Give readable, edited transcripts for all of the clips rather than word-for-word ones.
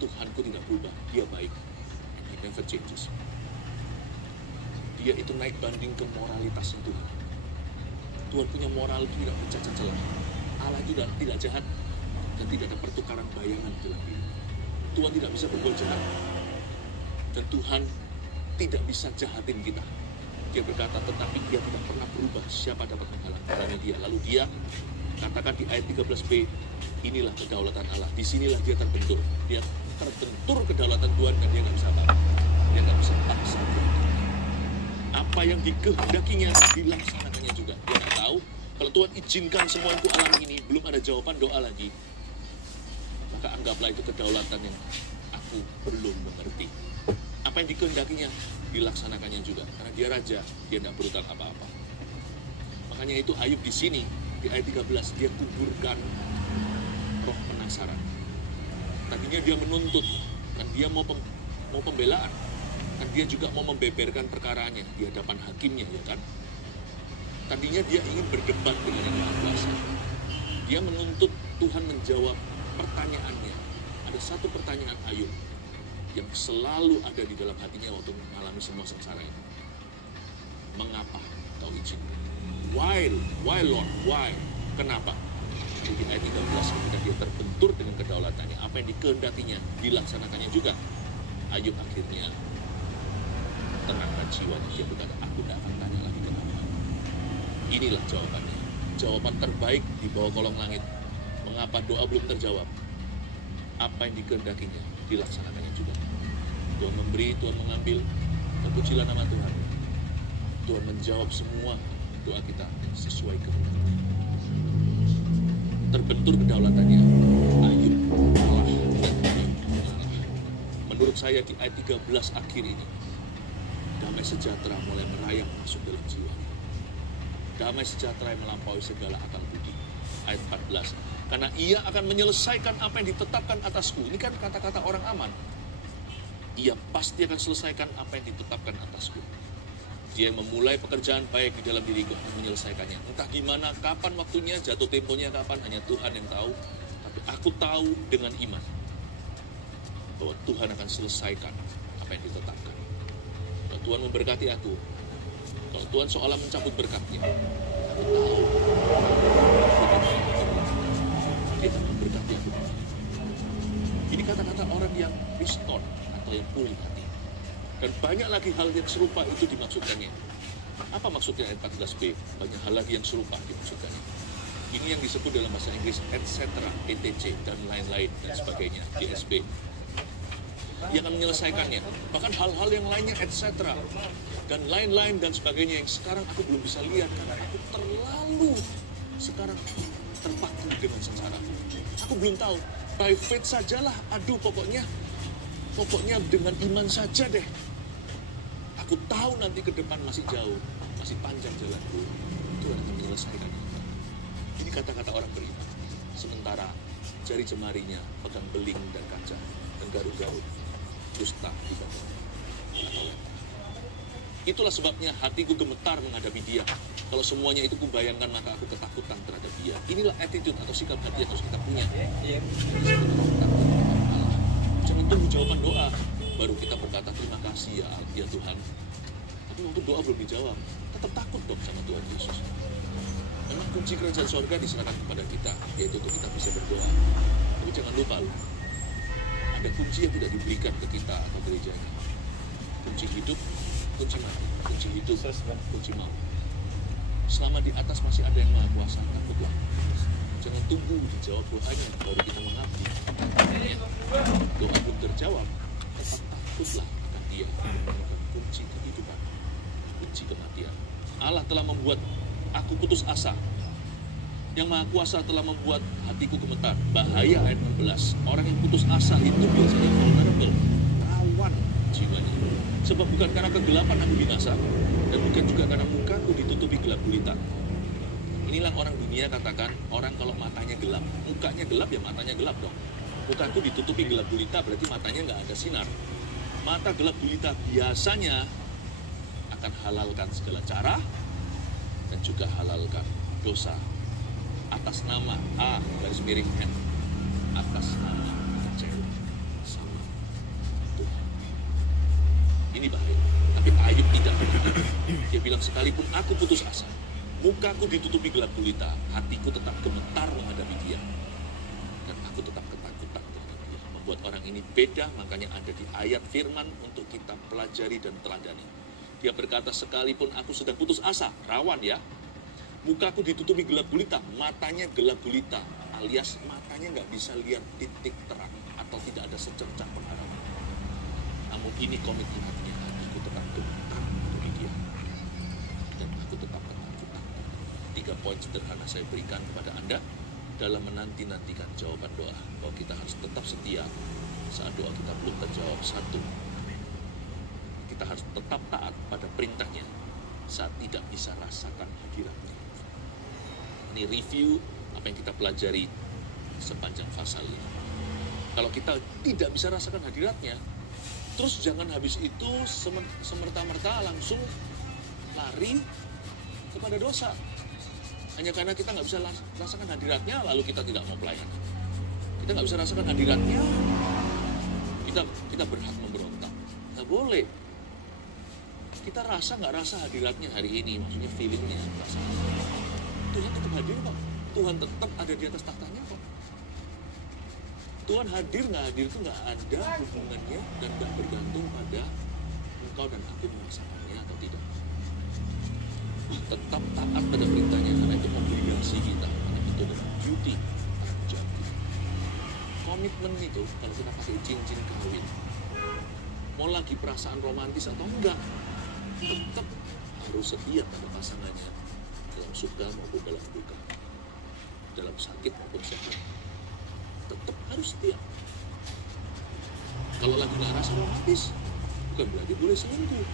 Tuhanku tidak berubah, dia baik. And he never changes. Dia itu naik banding ke moralitasnya Tuhan. Tuhan punya moral itu tidak bercacat celah. Allah itu tidak jahat dan tidak ada pertukaran bayangan dalam diri. Tuhan tidak bisa berbuat jahat dan Tuhan tidak bisa jahatin kita. Dia berkata, tetapi dia tidak pernah berubah. Siapa dapat menghalangi dia? Lalu dia katakan di ayat 13b, inilah kedaulatan Allah. Disinilah dia terbentur. Dia terbentur kedaulatan Tuhan dan dia nggak bisa apa-apa. Dia nggak bisa paksa Tuhan. Apa yang dikehendakinya dilaksanakannya juga. Dia nggak tahu kalau Tuhan izinkan semua yang ku alami ini, belum ada jawaban doa lagi, maka anggaplah itu kedaulatan yang aku belum mengerti. Apa yang dikehendakinya dilaksanakannya juga, karena dia raja, dia tidak berutang apa-apa. Makanya itu Ayub di sini di ayat 13 dia kuburkan roh penasaran. Tadinya dia menuntut, kan dia mau pembelaan, kan dia juga mau membeberkan perkaranya di hadapan hakimnya, ya kan? Tadinya dia ingin berdebat dengan Yang Maha Kuasa. Dia menuntut Tuhan menjawab pertanyaannya. Ada satu pertanyaan Ayub yang selalu ada di dalam hatinya waktu mengalami semua sengsara itu. Mengapa kau izinkan? Why Lord? Why? Kenapa? Di ayat 13 ketika dia terbentur dengan kedaulatannya, apa yang dikehendakinya dilaksanakannya juga. Ayub akhirnya tenangkan jiwanya. Dia berkata, aku tidak akan tanya lagi kenapa. Inilah jawabannya. Jawaban terbaik di bawah kolong langit. Mengapa doa belum terjawab? Apa yang dikehendakinya dilaksanakannya juga. Tuhan memberi, Tuhan mengambil. Terpujilah nama Tuhan. Tuhan menjawab semua doa kita sesuai kehendaknya. Terbentur kedaulatannya, Ayub kalah dan Ayub mengalah. Menurut saya di ayat 13 akhir ini, damai sejahtera mulai merayap masuk dalam jiwanya. Damai sejahtera yang melampaui segala akal budi. Ayat 14. Karena ia akan menyelesaikan apa yang ditetapkan atasku. Ini kan kata-kata orang aman. Ia pasti akan selesaikan apa yang ditetapkan atasku. Dia memulai pekerjaan baik di dalam diriku, akan menyelesaikannya. Entah gimana, kapan waktunya, jatuh temponya kapan, hanya Tuhan yang tahu. Tapi aku tahu dengan iman bahwa Tuhan akan selesaikan apa yang ditetapkan. Kalau Tuhan memberkati aku, kalau Tuhan seolah mencabut berkatnya, aku tahu dia akan memberkati aku. Ini kata-kata orang yang restored atau yang pulih hati. Dan banyak lagi hal yang serupa itu dimaksudkannya. Apa maksudnya ayat 14b? Banyak hal lagi yang serupa dimaksudkannya. Ini yang disebut dalam bahasa Inggris etc., etc., dan lain-lain, dan sebagainya, DSB. Dia akan menyelesaikannya. Bahkan hal-hal yang lainnya etc., dan lain-lain, dan sebagainya yang sekarang aku belum bisa lihat, karena aku terlalu sekarang terpaku dengan sengsara. Aku belum tahu. By faith sajalah, aduh pokoknya dengan iman saja deh. Aku tahu nanti ke depan masih jauh, masih panjang jalanku. Tuhan akan menyelesaikan. Ini kata-kata orang beriman. Sementara jari jemarinya pegang beling dan kaca dan garuk-garuk dusta di badan atau lempar. Itulah sebabnya hatiku gemetar menghadapi dia. Kalau semuanya itu kubayangkan, maka aku ketakutan terhadap dia. Inilah attitude atau sikap hati yang harus kita punya. Jangan tunggu jawaban doa baru kita berkata terima kasih ya Tuhan. Tapi waktu doa belum dijawab, tetap takut dong sama Tuhan Yesus. Memang kunci kerajaan sorga diserahkan kepada kita, yaitu untuk kita bisa berdoa. Tapi jangan lupa loh, ada kunci yang tidak diberikan ke kita atau gerejanya. Kunci hidup, kunci mati. Kunci hidup, kunci maut. Selama di atas masih ada yang Maha Kuasa, takutlah. Jangan tunggu dijawab doanya baru kita mengabdi. Doa belum terjawab, tetap takutlah akan dia. Menemukan kunci kehidupan, kunci kematian. Allah telah membuat aku putus asa. Yang Maha Kuasa telah membuat hatiku gemetar. Bahaya ayat 16. Orang yang putus asa itu biasanya vulnerable, rawan jiwanya. Sebab bukan karena kegelapan aku binasa, dan bukan juga karena mukaku ditutupi gelap gulita. Inilah orang dunia katakan, orang kalau matanya gelap, mukanya gelap ya matanya gelap dong. Mukaku ditutupi gelap gulita berarti matanya nggak ada sinar. Mata gelap gulita biasanya akan halalkan segala cara dan juga halalkan dosa atas nama A garis miring N, atas nama kecewa sama Ini bahaya. Tapi Ayub tidak. Dia bilang, sekalipun aku putus asa, mukaku ditutupi gelap gulita, hatiku tetap gemetar menghadapi dia. Dan aku tetap ketakutan terhadap dia. Membuat orang ini beda, makanya ada di ayat firman untuk kita pelajari dan teladani. Dia berkata, sekalipun aku sedang putus asa, rawan ya. Mukaku ditutupi gelap gulita, matanya gelap gulita, alias matanya nggak bisa lihat titik terang atau tidak ada secercah pengharapan. Namun ini komitmen hatinya, hatiku tetap gemetar menghadapi dia. Dan aku tetap ketakutan. 3 poin sederhana saya berikan kepada Anda dalam menanti-nantikan jawaban doa. Bahwa kita harus tetap setia saat doa kita belum terjawab. 1, kita harus tetap taat pada perintahnya saat tidak bisa rasakan hadiratnya. Ini review apa yang kita pelajari sepanjang pasal ini. Kalau kita tidak bisa rasakan hadiratnya, terus jangan habis itu semerta-merta langsung lari kepada dosa. Hanya karena kita nggak bisa rasakan hadiratnya, lalu kita tidak mau pelayanan. Kita nggak bisa rasakan hadiratnya, kita berhak memberontak. Nggak boleh. Kita nggak rasa hadiratnya hari ini, maksudnya feelingnya, rasanya. Tuhan tetap hadir kok. Tuhan tetap ada di atas tahtanya kok. Tuhan hadir nggak hadir itu nggak ada hubungannya dan nggak bergantung pada engkau dan aku merasakannya atau tidak. Tetap taat pada perintahnya karena itu obligasi kita, karena itu adalah duty, tanggung jawab kita. Komitmen itu kalau kita pakai cincin kawin, mau lagi perasaan romantis atau enggak, tetap harus setia pada pasangannya dalam suka maupun dalam duka, dalam sakit maupun sehat, tetap harus setia. Kalau lagi nggak rasa romantis, bukan berarti boleh selingkuh.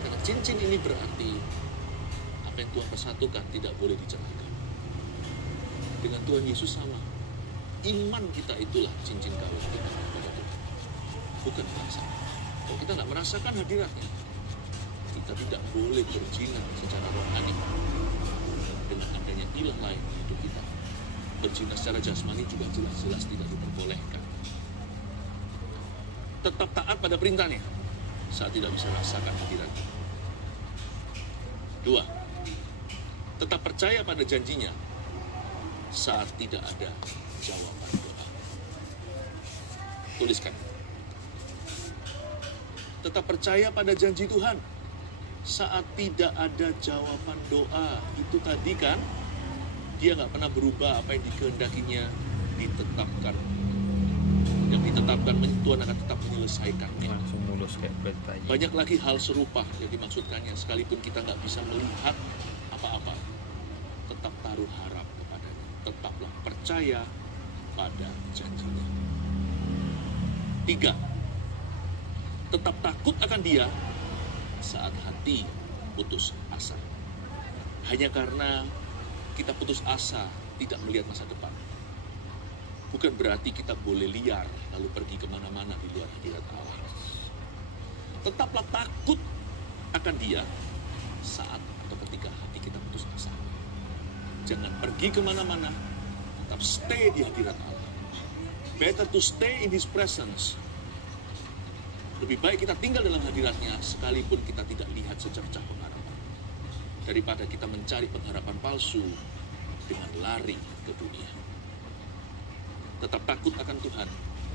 Karena cincin ini berarti apa yang Tuhan persatukan tidak boleh diceraikan. Dengan Tuhan Yesus sama. Iman kita itulah cincin kawin kita kepada Tuhan, bukan perasaan. Kalau kita nggak merasakan hadiratnya, kita tidak boleh berzina secara rohani dengan adanya ilah lain di hidup kita. Berzina secara jasmani juga jelas-jelas tidak diperbolehkan. Tetap taat pada perintahnya saat tidak bisa rasakan hadiratnya. 2, tetap percaya pada janjinya saat tidak ada jawaban doa. Tuliskan. Tetap percaya pada janji Tuhan saat tidak ada jawaban doa. Itu tadi kan, dia nggak pernah berubah. Apa yang dikehendakinya ditetapkan. Yang ditetapkan Tuhan akan tetap menyelesaikannya. Langsung mulus kayak bed bayi. Banyak lagi hal serupa yang dimaksudkannya. Sekalipun kita nggak bisa melihat apa-apa, tetap taruh harap kepadanya. Tetaplah percaya pada janjinya. 3, tetap takut akan dia saat hati putus asa. Hanya karena kita putus asa, tidak melihat masa depan, bukan berarti kita boleh liar lalu pergi kemana-mana di luar hadirat Allah. Tetaplah takut akan dia saat atau ketika hati kita putus asa. Jangan pergi kemana-mana, tetap stay di hadirat Allah. Better to stay in His presence. Lebih baik kita tinggal dalam hadiratnya sekalipun kita tidak lihat secercah pengharapan, daripada kita mencari pengharapan palsu dengan lari ke dunia. Tetap takut akan Tuhan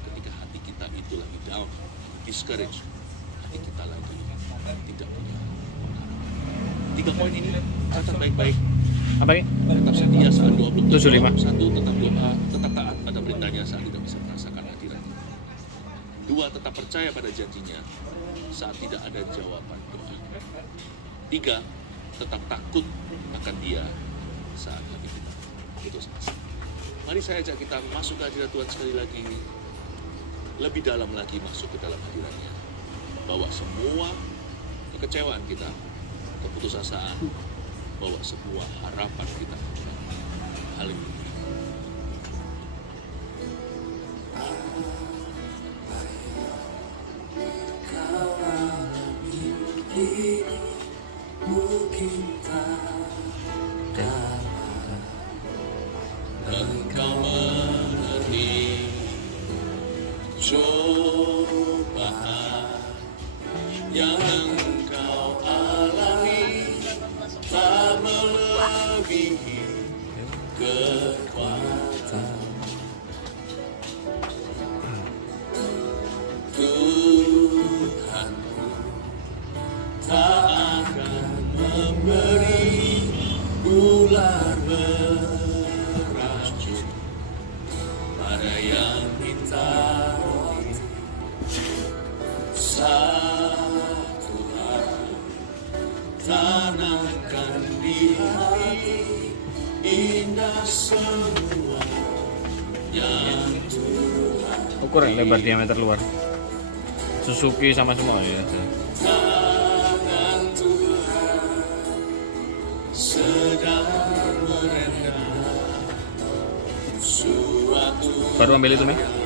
ketika hati kita itu lagi down, discouraged, hati kita lagi tidak punya pengharapan. 3 poin ini catat baik-baik. Apa ini? Tetap setia saat doa belum terjawab. 75. 1, tetap doa, tetap taat pada perintahnya saat tidak bisa merasakan hadiratnya. 2, tetap percaya pada janjinya saat tidak ada jawaban doa. 3, tetap takut akan dia saat hati kita putus asa. Mari saya ajak kita masuk ke hadirat Tuhan sekali lagi, lebih dalam lagi masuk ke dalam hadiratnya. Bawa semua kekecewaan kita, keputusasaan, bawa semua harapan kita. Haleluya. Engkau menerima cobaan yang kau alami tak melebihi kekuatan Tuhanmu tak akan memberi ular beracun pada yang minta roti. Satu hal tanamkan di hati, indah semua yang Tuhan Ukur yang lebar diameter luar. Suzuki sama semua ya. tangan Tuhan sedang merendam suatu Baru ambil itu nih.